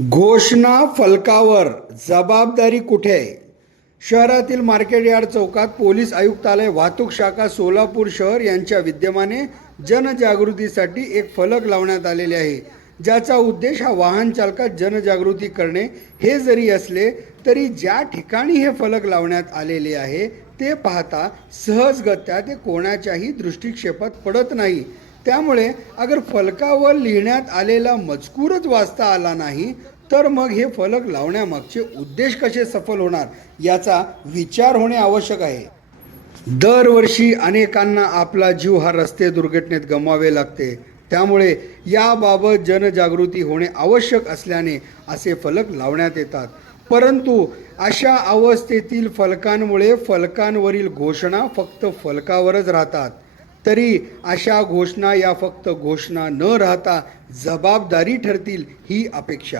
घोषणा फलकावर जबाबदारी कुठे आहे? शहरातील मार्केट यार्ड चौकात पोलीस आयुक्तालय, वाहतूक शाखा सोलापूर शहर यांच्या विद्यमाने जनजागृतीसाठी एक फलक लावण्यात आलेले आहे, ज्याचा उद्देश हा वाहन चालकात जनजागृती करणे हे जरी असले तरी ज्या ठिकाणी हे फलक लावण्यात आलेले आहे ते पाहता सहजगत्या ते कोणाच्याही दृष्टिक्षेपात पडत नाही. त्यामुळे अगर फलकावर लिहिण्यात आलेला मजकूरच वाचता आला नाही तर मग हे फलक लावण्यामागचे उद्देश कसे सफल होणार याचा विचार होणे आवश्यक आहे. दरवर्षी अनेकांना आपला जीव हा रस्ते दुर्घटनेत गमवावे लागते. त्यामुळे याबाबत जनजागृती होणे आवश्यक असल्याने असे फलक लावण्यात येतात. परंतु अशा अवस्थेतील फलकांमुळे फलकांवरील घोषणा फक्त फलकावरच राहतात. तरी अशा घोषणा या फक्त घोषणा न राहता जबाबदारी ठरतील ही अपेक्षा.